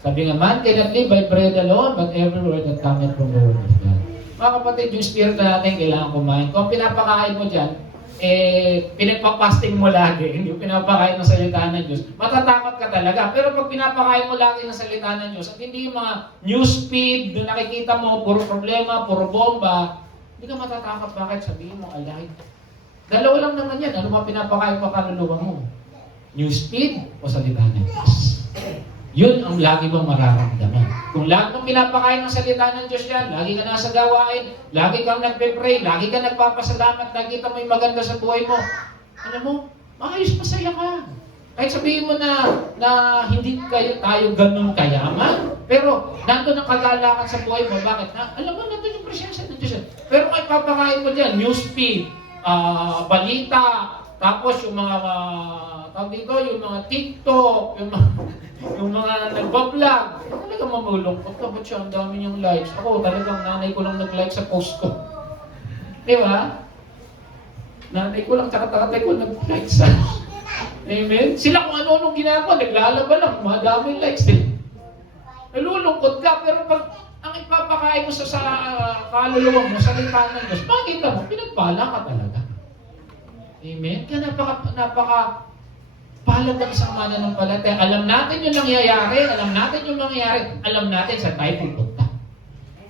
Sabi nga, man cannot live by bread alone, but every word that cometh from the word of God. Mga kapatid, yung espiritu natin kailangan kumain. Kung pinapakain mo dyan, pinagpapasting mo lagi, hindi pinapakain ng salita ng Diyos, matatakot ka talaga. Pero pag pinapakain mo lagi ng salita ng Diyos, at hindi yung mga newsfeed, doon nakikita mo, puro problema, puro bomba, hindi ka matatakot. Bakit? Sabihin mo, alive. Dalawa lang naman yan. Ano ba pinapakain pa kaluluwa mo? Newsfeed o salita ng Diyos? Yun ang lagi mong mararamdaman. Kung lagi mong pinapakain ng salita ng Diyos yan, lagi ka nasa gawain, lagi kang nagpe-pray, lagi ka nagpapasalamat, nakita mo yung maganda sa buhay mo, alam mo, maayos, masaya ka. Kahit sabihin mo na hindi tayo ganun kayaman, pero nandun ang kagalakan sa buhay mo. Bakit? Alam mo, nandun yung presensya ng Diyos. Pero kung ipapakain mo dyan, newsfeed, balita, tapos yung mga tawag dito, yung mga TikTok, yung mga nagbablog, talagang mamulungkot ka. Ba't siya? Ang dami niyang likes. Ako, talagang nanay ko lang nag-like sa post ko. Di ba? Nanay ko lang, tsaka tatay ko nag-like sa... Amen? Sila kung ano-anong ginagawa, naglalaba lang, madaming likes din. Nalulungkot ka, pero pag ang ipapakain mo sa kaluluwa mo, sa salita ng Diyos, makita mo, pinagpala ka talaga. Amen? Kaya napaka palad ng isang mananampalataya. Alam natin yung nangyayari, alam natin yung mangyayari, alam natin saan tayo pupunta.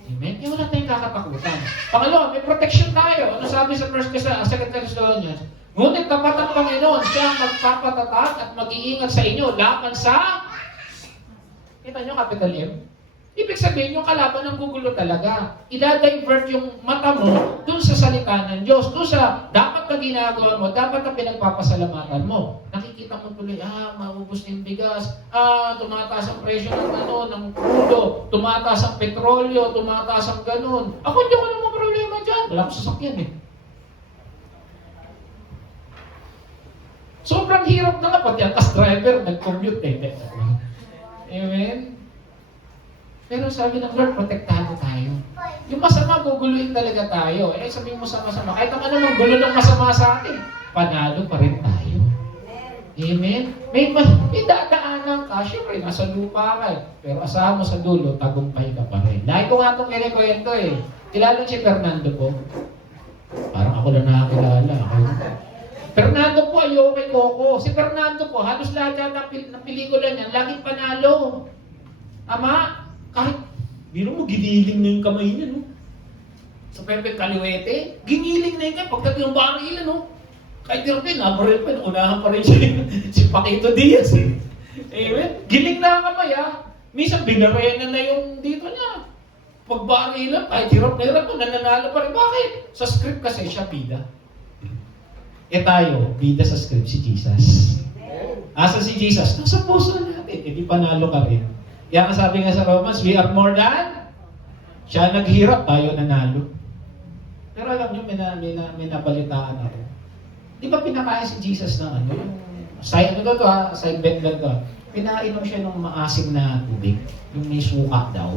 Amen? Kaya wala tayong kakatakutan. Pangalawa, may protection tayo. Ano sabi sa 2 Thessalonians? Ngunit tapat ang Panginoon, siya ang magpapatatag at mag-iingat sa inyo laban sa... Kita nyo, capital M? Ibig sabihin, yung kalaban ng gugulo talaga. Ida-divert yung mata mo dun sa salita ng Diyos. Dun sa dapat na ginagawa mo, dapat na pinagpapasalamatan mo. Nakikita mo tuloy, maubos na yung bigas, tumataas ang presyo ng crudo, tumataas ang petrolyo, tumataas ang ganun. Ako hindi ko naman problema dyan. Wala akong sasakyan eh. Sobrang hirap na nga, pati ang bus driver, nag-commute eh. Amen? Pero sabi ng Lord, protektado tayo. Yung masama, guguluhin talaga tayo. Sabihin mo sa masama, kahit ang anong gulo ng masama sa atin, panalo pa rin tayo. Amen? May dadaanan ka, syempre, nasa lupa ka eh. Pero asahan mo sa dulo, tagumpay ka pa rin. Dahil ko nga itong kinikwento eh. Kilala si Fernando po. Parang ako lang nakakilala. Fernando po, ayaw kay Coco. Si Fernando po, halos lahat yata ng pelikula niyan, laging panalo. Ama, kahit, biro mo, giniling na yung kamay niya, no? Sa Pepe Kaliwete, giniling na yung kamay. Pagdating ng baril, no? Kahit Dirpin, nabaril pa, unahan pa rin siya si Paquito Diaz, eh. Amen? Giling na ang kamay, Minsan, binarena na yung dito niya. Pag barilan, kahit hirap na hirap, nananalo pa rin. Bakit? Sa script kasi siya bida. Tayo, bida sa script, si Jesus. Asa si Jesus? Nasa puso natin. Di panalo ka rin. Kaya sabi nga sa Romans, we are more than Siya naghirap, tayo nanalo. Pero alam nyo, may nabalitaan ako. Di ba pinakain si Jesus ng ano? Side bet lang to. Pinainom siya ng maasim na tubig. Yung may suka daw.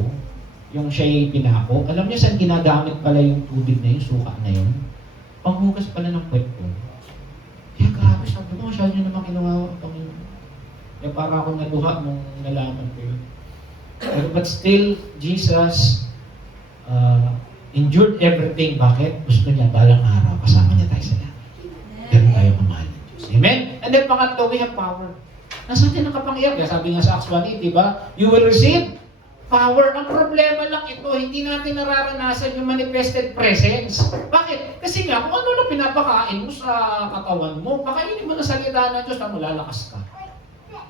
Yung siya'y pinako. Alam niyo saan ginagamit pala yung tubig na yun, suka na yun? Panghugas pala ng puwet ko. Kaya grabe, sabi ko, masyado nyo naman kinuha Panginoon. Kaya para akong naluha nung nalaman ko yun. But still, Jesus endured everything. Bakit? Gusto niya balang araw, kasama niya tayo sa langit. Ganun tayo mamahal ng Diyos. Amen? And then pangatlo, we have power. Nasa atin ang kapangyarihan. Kaya sabi nga sa Acts 1:8, diba? You will receive power. Ang problema lang ito, hindi natin nararanasan yung manifested presence. Bakit? Kasi nga, kung ano na pinapakain mo sa katawan mo, pakainin mo na salita ng Diyos na malalakas ka.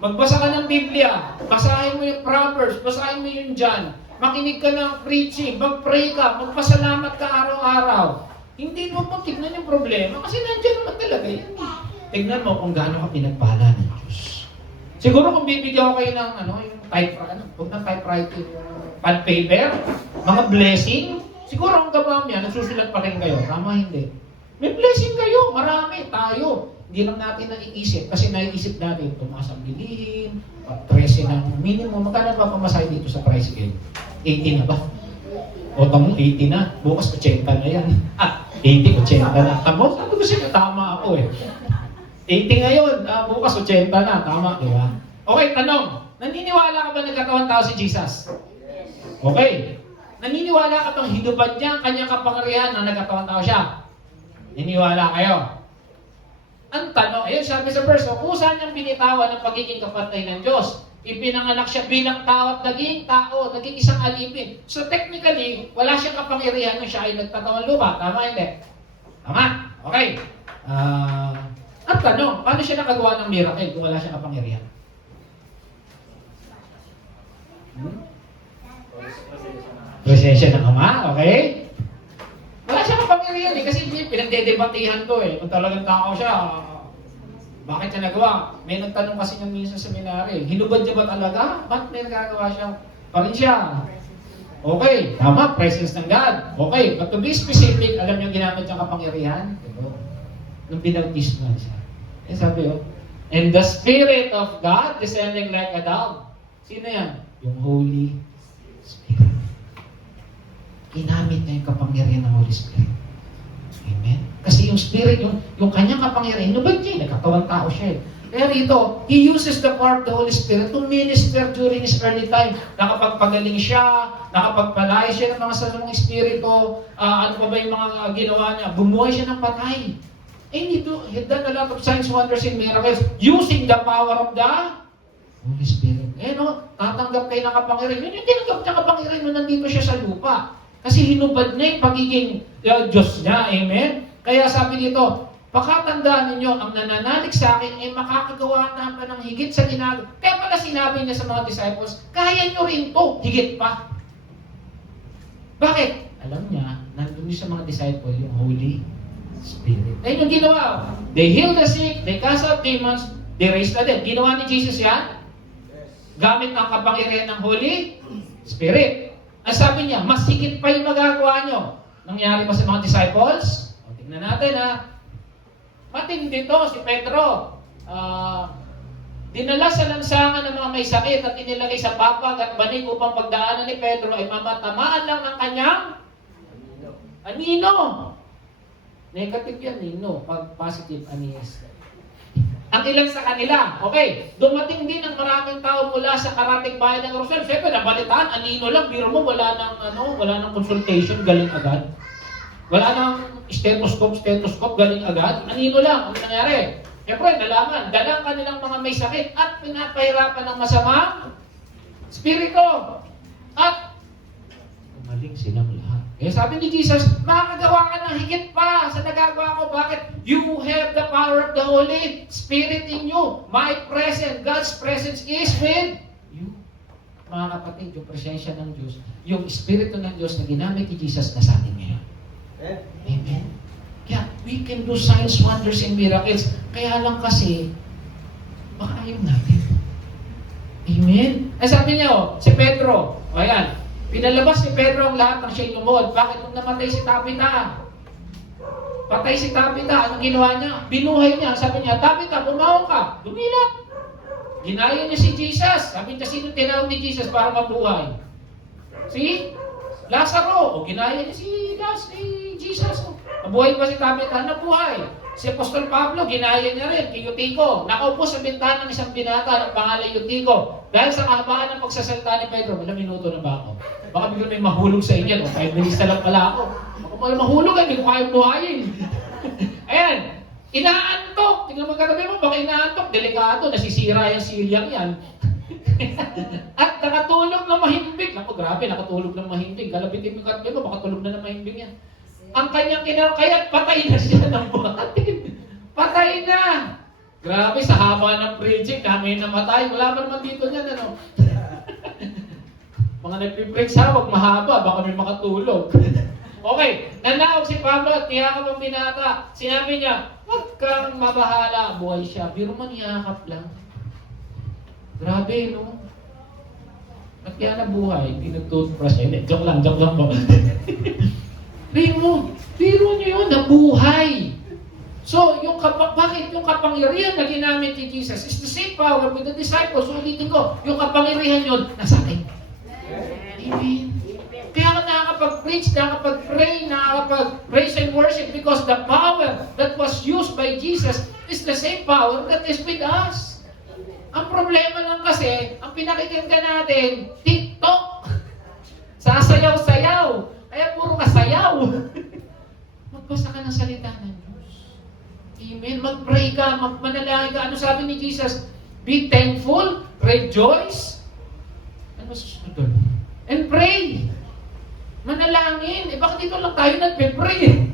Magbasa ka ng Biblia, basahin mo yung Proverbs, basahin mo yung John, makinig ka ng preaching, mag-pray ka, magpasalamat ka araw-araw. Hindi mo po tignan yung problema kasi nandiyan naman talaga yan. Tignan mo kung gaano ka pinagpala ng Diyos. Siguro kung bibigyan ko kayo ng huwag ng typewriting, pad paper, mga blessing, siguro ang gabam yan, nagsusulat pa rin kayo. Tama, hindi. May blessing kayo, marami, tayo. Hindi lang natin naiisip, kasi naiisip natin, tumaas ang bilihin, 13 ng minimum. Magkano ba pamasahe dito sa tricycle? 80 na ba? O tamo, 80 na. Bukas 80 na yan. 80, 80 na. Tamo, sabi ko siya, tama ako eh. 80 ngayon, bukas 80 na. Tama, di ba? Okay, tanong. Naniniwala ka ba nagkatawan tao si Jesus? Okay. Naniniwala ka bang hinubad niya ang kanyang kapangyarihan na nagkatawan tao siya? Naniniwala kayo? Ang tanong, ayun sabi sa verse, kung saan niyang binitawan ng pagiging kapatay ng Diyos? Ipinanganak siya bilang tao at naging tao, naging isang alipin. So technically, wala siyang kapangyarihan nung siya ay nagtatawang lupa. Tama, hindi? Tama? Okay. Ang tanong, paano siya nakagawa ng miracle kung wala siyang kapangyarihan? Presensya ng Ama, okay? Wala siyang kapangyarihan eh, kasi pinagdedebatihan to eh. Kung talagang tao siya, bakit siya nagawa? May nagtanong kasi ng minsan sa seminary, hinubad niya ba talaga? Ba't may nagagawa siya? Pa rin siya. Okay, tama, presence ng God. Okay, but to be specific, alam niyo ginamit niyang kapangyarihan? Diba? Nung binautisman siya. Eh sabi yun, and the Spirit of God descending like a dove. Sino yan? Yung Holy Spirit. Ginamit niya yung kapangyarihan ng Holy Spirit. Amen? Kasi yung Spirit, yung kanyang kapangyarihan, hinubad niya, nagkatawang tao siya eh. Kaya rito, He uses the power of the Holy Spirit to minister during His early time. Nakapagpagaling siya, nakapagpalaya siya ng mga sasamang espiritu, ano pa ba yung mga ginawa niya? Bumuhay siya ng patay. He done a lot of signs, wonders, and miracles using the power of the Holy Spirit. Tatanggap kayo ng kapangyarihan. Yun yung tinanggap niya kapangyarihan nung nandito siya sa lupa. Kasi hinubad niya yung pagiging Diyos niya. Amen? Kaya sabi dito, pakatandaan ninyo, ang nananalig sa akin ay makakagawa na pa ng higit sa ginagawa. Kaya pala sinabi niya sa mga disciples, kaya nyo rin to, higit pa. Bakit? Alam niya, nandun sa mga disciples yung Holy Spirit. Ayun yung ginawa. They heal the sick, they cast out demons, they raise the dead. Ginawa ni Jesus yan? Gamit ang kapangyarihan ng Holy Spirit. Ang sabi niya, mas higit pa yung magagawa nyo. Nangyari pa sa mga disciples? Tingnan natin matindi to si Pedro. Dinala sa lansangan ng mga may sakit at inilagay sa papag at banig upang pagdaanan ni Pedro ay mamatamaan lang ng kanyang anino. Negative yan, nino. Pag positive, anis. Ang ilan sa kanila, okay, dumating din ang maraming tao mula sa karating bayan ng Jerusalem. Siyempre, nabalitaan, anino lang, biro mo, wala nang consultation, galing agad. Wala nang stethoscope, galing agad. Anino lang, ang nangyari. Siyempre, nalaman, dalang kanilang mga may sakit at pinapahirapan ng masamang spirito. At gumaling silang lahat. Kaya sabi ni Jesus, makakagawa ka ng higit pa sa nagagawa ko. Bakit? You have the power of the Holy Spirit in you. My presence, God's presence is with you. Mga kapatid, yung presensya ng Diyos, yung Espiritu ng Diyos na ginamit ni Jesus na sa atin ngayon. Amen. Kaya we can do signs, wonders, and miracles. Kaya lang kasi, baka ayaw natin. Amen? Ay sabi niya, si Pedro, ayan, Pinalabas ni Pedro ang lahat ng siya'y lumuhod. Bakit nung namatay si Tabitha? Patay si Tabitha, anong ginawa niya? Binuhay niya. Sabi niya, Tabitha, bumaon ka. Dumilat. Ginaya niya si Jesus. Sabi niya, sino tinawag ni Jesus para mabuhay? Si Lazaro. O ginaya niya si Jesus. Mabuhay pa si Tabitha, nabuhay. Si Apostol Pablo, ginaya niya rin kay Eutico. Nakaupo sa bintana ng isang binata ng pangalan Eutico. Dahil sa kahabaan ng pagsasalita ni Pedro, ilang minuto na ba ako? Baka bigla may mahulog sa inyo. 5 minutes na lang pala ako. Baka mahulog, hindi ko kayang buhayin. Ayan. Inaantok. Tingnan mo katabi mo, baka inaantok. Delikado, nasisira yung silyang yan. At nakatulog na mahimbing. Naku, grabe, nakatulog na mahimbing. Galapitin mo katabi mo, baka tulog na mahimbing yan. Ang kanyang kinakaya't patay na siya ng buhatin. Patay na! Grabe, sa haba ng preaching, kami namatay. Wala pa naman dito niyan, ano? Mga nagpipreach ha, wag mahaba, baka may makatulog. Okay, nanawag si Pablo at niyakap ang binata. Sinabi niya, huwag kang mabahala, buhay siya. Biro man niyakap lang. Grabe, no? At kaya nabuhay, hindi nag-toothbrush. Joke lang po. Biro niyo yun, nabuhay. So, bakit yung kapangyarihan na ginamit ni Jesus is the same power with the disciples. So, ulitin ko, yung kapangyarihan yun, nasa akin. Amen. Kaya ka nakakapag-preach, nakakapag-pray, nakakapag-praise and worship because the power that was used by Jesus is the same power that is with us. Ang problema lang kasi, ang pinakikinggan natin, TikTok. Sasayaw-sayaw. Kaya puro kasayaw. Magbasa ka ng salita ng Diyos. Amen. Mag-pray ka, manalangin ka. Ano sabi ni Jesus? Be thankful, rejoice. Ano susunod doon? And pray. Manalangin. Bakit dito lang tayo nagpe-pray?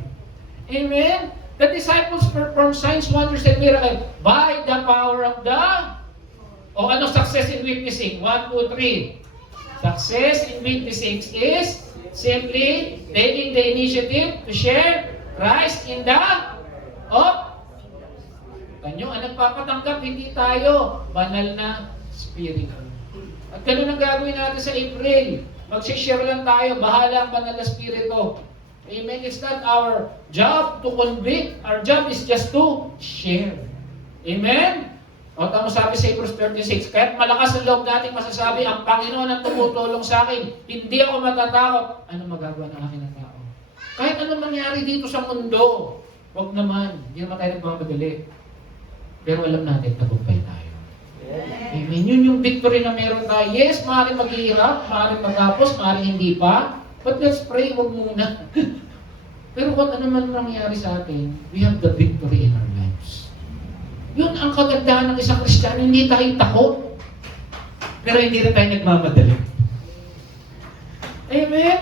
Amen. The disciples performed signs, wonders, and miracles by the power of the... O ano success in witnessing? 1, 2, 3. Success in witnessing is simply taking the initiative to share Christ in the Tanyo, ang nagpapatanggap, hindi tayo banal na spirito. At ganun ang gagawin natin sa April. Mag-share lang tayo, bahala ang banal na spirito. Amen. It's not our job to convict. Our job is just to share. Amen. O tamo sabi sa Hebrews 36, kahit malakas ang loob natin masasabi, ang Panginoon ang tumutulong sa akin, hindi ako matatakot. Ano magagawa ng akin ng tao? Kahit ano mangyari dito sa mundo, wag naman, hindi naman tayo nagmamadali. Pero alam natin, tagumpay tayo. Amen. Yun yung victory na meron tayo. Yes, maaaring maghihirap, maaaring matapos, maaaring hindi pa. But let's pray, wag muna. Pero kung ano man mangyari sa atin, we have the victory in our lives. Yun ang kagandahan ng isang Kristiyano, hindi tayo takot. Pero hindi rin tayo nagmamadali. Amen?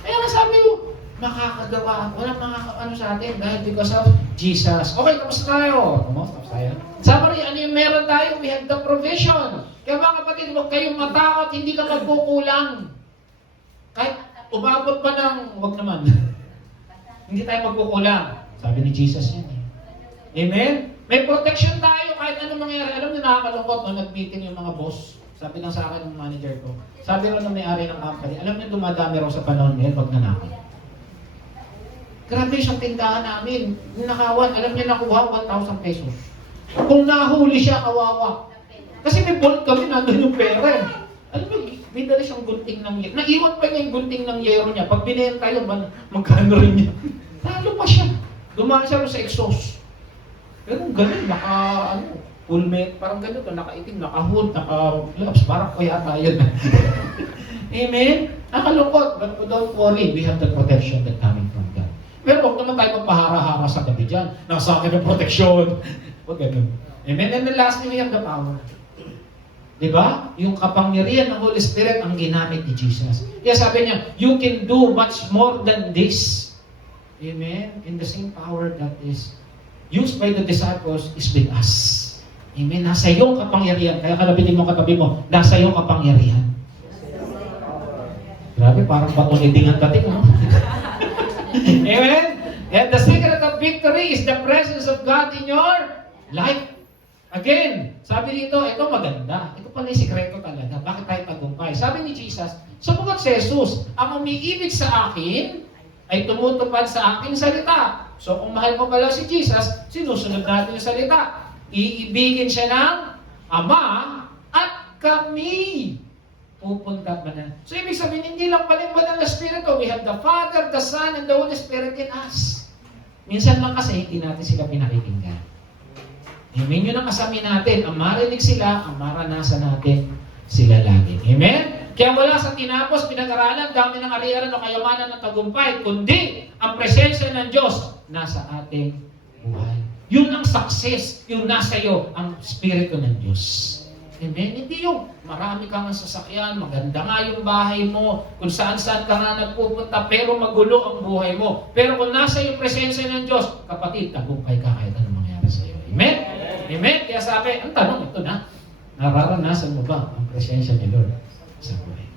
Kaya sabi mo, makakagawa. Walang makakaano sa atin dahil because of Jesus. Okay, tapos tayo. Tapos tayo. Sabi rin, ano yung meron tayo? We have the provision. Kaya mga kapatid, huwag kayong matakot, hindi ka magkukulang. Kahit umabot pa ng, huwag naman. Hindi tayo magkukulang. Sabi ni Jesus yan. Amen? May protection tayo kahit ano mangyari. Alam niyo, nakakalungkot nung nag-meeting yung mga boss. Sabi lang sa akin ng manager ko. Sabi rin ng may-ari ng company, alam niyo, dumadami raw sa panahon ngayon, wag nanakot. Grabe siyang tindahan namin. Nakawan, alam niyo, nakuha 1,000 pesos. Kung nahuli siya, kawawa. Kasi may bolt kami, nandun yung pera. Alam mo, may dala siyang gunting ng yero. Naiwan pa niya yung gunting ng yero niya. Pag binenta yun, magkano rin niya. Talo pa siya. Dumaan siya sa exhaust. Pero ganun, full met, parang ganito, nakaitim, naka-hood, naka-gloves, parang kuya tayo na. Amen? Nakalungkot, but don't worry, we have the protection that coming from God. Pero huwag naman tayo magpahara-hara sa gabi dyan. Nasa akin ang protection. Huwag ganun. Amen? And then lastly, we have the power. Diba? Yung kapangyarihan ng Holy Spirit ang ginamit ni Jesus. Kaya sabi niya, you can do much more than this. Amen? In the same power that is used by the disciples is with us. Amen? Nasa iyong kapangyarihan. Kaya kalabitin mo katabi mo, nasa iyong kapangyarihan. Grabe, parang batong-iding ang dating, no? Amen? And the secret of victory is the presence of God in your life. Again, sabi dito, ito maganda. Ito pala yung sikreto talaga. Bakit tayo tagumpay? Sabi ni Jesus, Sapagat si Jesus, ang umiibig sa akin ay tumutupad sa aking salita. So kung mahal mo pala si Jesus, sinusunod natin yung salita. Iibigin siya ng Ama at kami pupunta pa na. So ibig sabihin, hindi lang pala yung banal na Espiritu. We have the Father, the Son, and the Holy Spirit in us. Minsan lang kasi hindi natin sila pinakikinggan. Amen? Yun ang asamin natin. Ang marinig sila, ang maranasan natin sila lagi. Amen? Kaya wala sa tinapos, pinag-aralan, dami ng ari-aran o kayamanan ng tagumpay, kundi ang presensya ng Diyos nasa ating buhay. Yun ang success, yung nasa iyo, ang Espiritu ng Diyos. Amen? Hindi yung marami kang sasakyan, maganda nga yung bahay mo, kung saan-saan ka nga nagpupunta, pero magulo ang buhay mo. Pero kung nasa yung presensya ng Diyos, kapatid, tagumpay ka kahit anong mangyari sa iyo. Amen? Amen? Kaya sabi, ang tanong ito na, nararanasan mo ba ang presensya ni Lord sa buhay?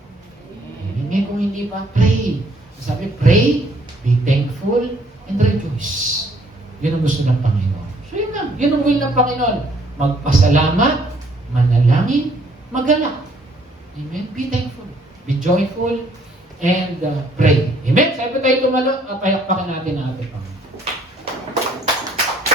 Amen? Kung hindi pa, pray. Sabi, pray, be thankful, and rejoice. Yun ang gusto ng Panginoon. So yun lang, yun ang will ng Panginoon. Magpasalamat, manalangin, magalak. Amen? Be thankful, be joyful, and pray. Amen? Sabi tayo tumalo, payakpakan natin ang ating Panginoon.